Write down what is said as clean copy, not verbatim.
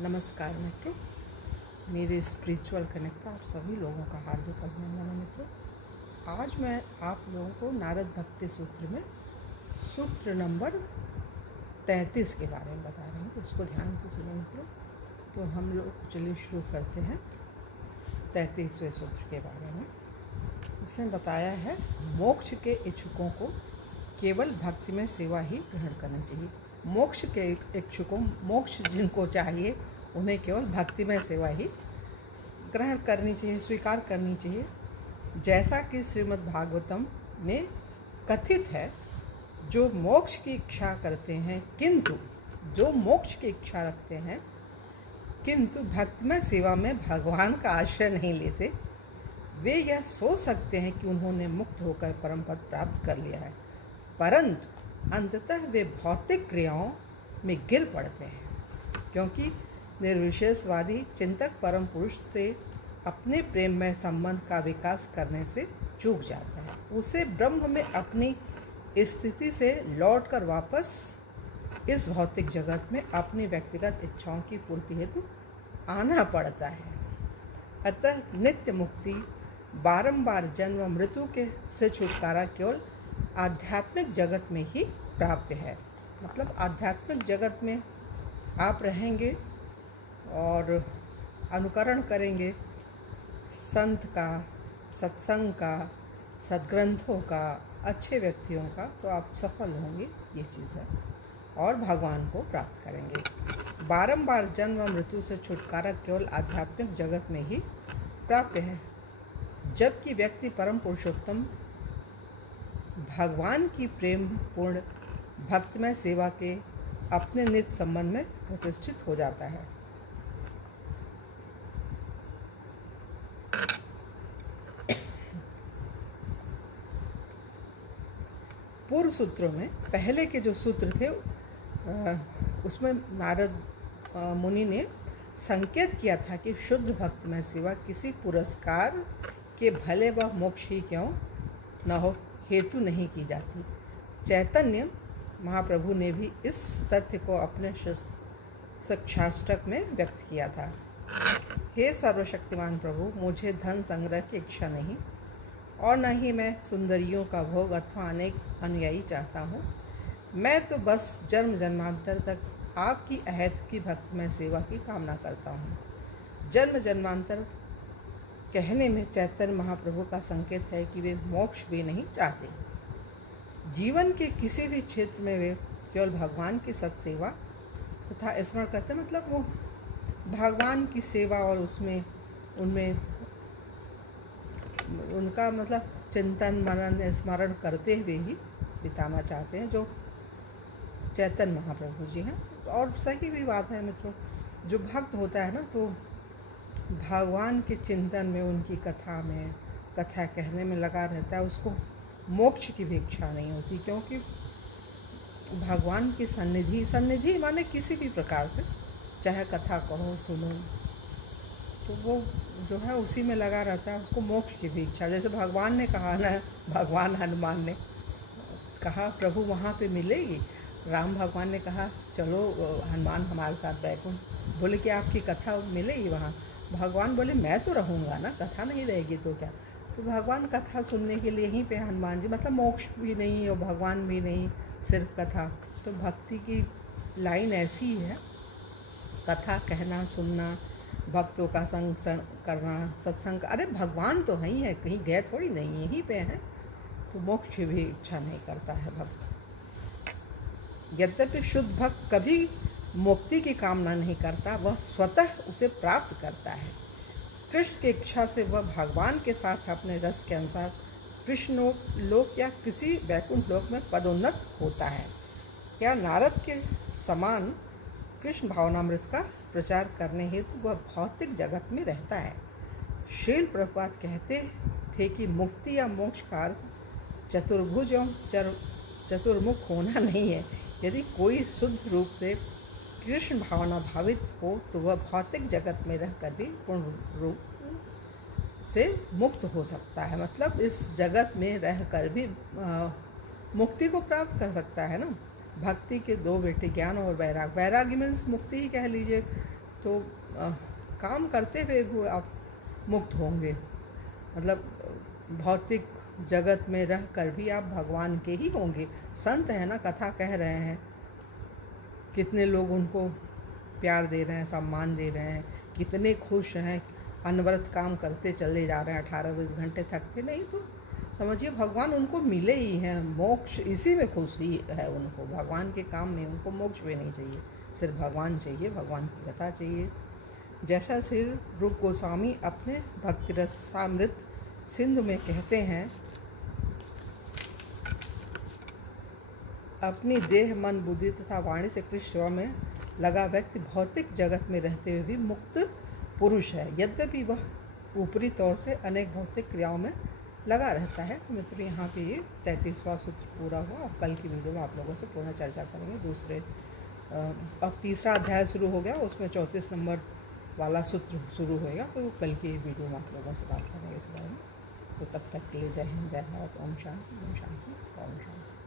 नमस्कार मित्रों, मेरे स्पिरिचुअल कनेक्ट पर आप सभी लोगों का हार्दिक अभिनंदन है। मित्रों, आज मैं आप लोगों को नारद भक्ति सूत्र में सूत्र नंबर 33 के बारे में बता रहे हैं, तो इसको ध्यान से सुनो मित्रों। तो हम लोग चलिए शुरू करते हैं 33वें सूत्र के बारे में। इसमें बताया है मोक्ष के इच्छुकों को केवल भक्ति में सेवा ही ग्रहण करनी चाहिए। मोक्ष के इच्छुकों, मोक्ष जिनको चाहिए उन्हें केवल भक्ति में सेवा ही ग्रहण करनी चाहिए, स्वीकार करनी चाहिए। जैसा कि श्रीमद् भागवतम में कथित है, जो मोक्ष की इच्छा करते हैं किंतु जो मोक्ष की इच्छा रखते हैं किंतु भक्तिमय सेवा में भगवान का आश्रय नहीं लेते, वे यह सोच सकते हैं कि उन्होंने मुक्त होकर परम पद प्राप्त कर लिया है, परंतु अंततः वे भौतिक क्रियाओं में गिर पड़ते हैं, क्योंकि निर्विशेषवादी चिंतक परम पुरुष से अपने प्रेम में संबंध का विकास करने से चूक जाता है। उसे ब्रह्म में अपनी स्थिति से लौटकर वापस इस भौतिक जगत में अपनी व्यक्तिगत इच्छाओं की पूर्ति हेतु आना पड़ता है। अतः नित्य मुक्ति, बारंबार जन्म मृत्यु के से छुटकारा केवल आध्यात्मिक जगत में ही प्राप्य है। मतलब आध्यात्मिक जगत में आप रहेंगे और अनुकरण करेंगे संत का, सत्संग का, सद्ग्रंथों का, अच्छे व्यक्तियों का, तो आप सफल होंगे, ये चीज़ है, और भगवान को प्राप्त करेंगे। बारंबार जन्म मृत्यु से छुटकारा केवल आध्यात्मिक जगत में ही प्राप्य है, जबकि व्यक्ति परम पुरुषोत्तम भगवान की प्रेम पूर्ण भक्तिमय सेवा के अपने नित्य संबंध में प्रतिष्ठित हो जाता है। पूर्व सूत्रों में पहले के जो सूत्र थे उसमें नारद मुनि ने संकेत किया था कि शुद्ध भक्तिमय सेवा किसी पुरस्कार के भले व मोक्ष ही क्यों न हो हेतु नहीं की जाती। चैतन्य महाप्रभु ने भी इस तथ्य को अपने शिक्षाष्टक में व्यक्त किया था। हे सर्वशक्तिमान प्रभु, मुझे धन संग्रह की इच्छा नहीं और न ही मैं सुंदरियों का भोग अथवा अनेक अनुयायी चाहता हूँ। मैं तो बस जन्म जन्मांतर तक आपकी अहैत की भक्तिमय सेवा की कामना करता हूँ। जन्म जन्मांतर कहने में चैतन्य महाप्रभु का संकेत है कि वे मोक्ष भी नहीं चाहते। जीवन के किसी भी क्षेत्र में वे केवल भगवान की सत्सेवा तथा स्मरण करते, मतलब वो भगवान की सेवा और उसमें उनमें उनका मतलब चिंतन मनन स्मरण करते हुए ही बिताना चाहते हैं, जो चैतन्य महाप्रभु जी हैं। और सही भी बात है मित्रों, जो भक्त होता है ना, तो भगवान के चिंतन में, उनकी कथा में, कथा कहने में लगा रहता है, उसको मोक्ष की भी इच्छा नहीं होती, क्योंकि भगवान की सन्निधि माने किसी भी प्रकार से, चाहे कथा कहो सुनो, तो वो जो है उसी में लगा रहता है, उसको मोक्ष की भी इच्छा। जैसे भगवान ने कहा ना, भगवान हनुमान ने कहा प्रभु वहाँ पे मिलेगी, राम भगवान ने कहा चलो हनुमान हमारे साथ बैकुंठ, बोले कि आपकी कथा मिलेगी वहाँ। भगवान बोले मैं तो रहूँगा ना, कथा नहीं रहेगी तो क्या। तो भगवान कथा सुनने के लिए यहीं पे हनुमान जी, मतलब मोक्ष भी नहीं और भगवान भी नहीं, सिर्फ कथा। तो भक्ति की लाइन ऐसी है, कथा कहना, सुनना, भक्तों का संग करना, सत्संग। अरे भगवान तो ही है, कहीं गए थोड़ी नहीं, यहीं पे हैं, तो मोक्ष की भी इच्छा नहीं करता है भक्त। यद्यपि शुद्ध भक्त कभी मुक्ति की कामना नहीं करता, वह स्वतः उसे प्राप्त करता है। कृष्ण की इच्छा से वह भगवान के साथ अपने रस के अनुसार कृष्ण लोक या किसी वैकुंठ लोक में पदोन्नत होता है, या नारद के समान कृष्ण भावनामृत का प्रचार करने हेतु वह भौतिक जगत में रहता है। श्रील प्रभुपाद कहते थे कि मुक्ति या मोक्ष का अर्थ चतुर्भुज एवं चतुर्मुख होना नहीं है। यदि कोई शुद्ध रूप से कृष्ण भावना भावित हो तो वह भौतिक जगत में रहकर भी पूर्ण रूप से मुक्त हो सकता है। मतलब इस जगत में रहकर भी मुक्ति को प्राप्त कर सकता है ना। भक्ति के दो बेटे ज्ञान और वैराग। वैराग्य मीन्स मुक्ति ही कह लीजिए, तो काम करते हुए वो आप मुक्त होंगे। मतलब भौतिक जगत में रह कर भी आप भगवान के ही होंगे। संत है ना, कथा कह रहे हैं, कितने लोग उनको प्यार दे रहे हैं, सम्मान दे रहे हैं, कितने खुश हैं, अनवरत काम करते चले जा रहे हैं, 18-20 घंटे थकते नहीं। तो समझिए भगवान उनको मिले ही हैं, मोक्ष इसी में खुशी है उनको, भगवान के काम में उनको मोक्ष भी नहीं चाहिए, सिर्फ भगवान चाहिए, भगवान की कथा चाहिए। जैसा श्री रूप गोस्वामी अपने भक्ति रसामृत सिंधु में कहते हैं, अपनी देह मन बुद्धि तथा वाणी से कृष्ण सेवा में लगा व्यक्ति भौतिक जगत में रहते हुए भी मुक्त पुरुष है, यद्यपि वह ऊपरी तौर से अनेक भौतिक क्रियाओं में लगा रहता है। तो मित्रों, यहाँ पे ये 33वां सूत्र पूरा हुआ। और कल की वीडियो में आप लोगों से पुनः चर्चा करेंगे दूसरे। अब तीसरा अध्याय शुरू हो गया, उसमें 34 नंबर वाला सूत्र शुरू होएगा, तो कल की वीडियो में आप लोगों से बात करेंगे इस बारे में। तो तब तक के लिए जय हिंद, जय भारत, ओम शांति, ओम शांति, ओम शांति।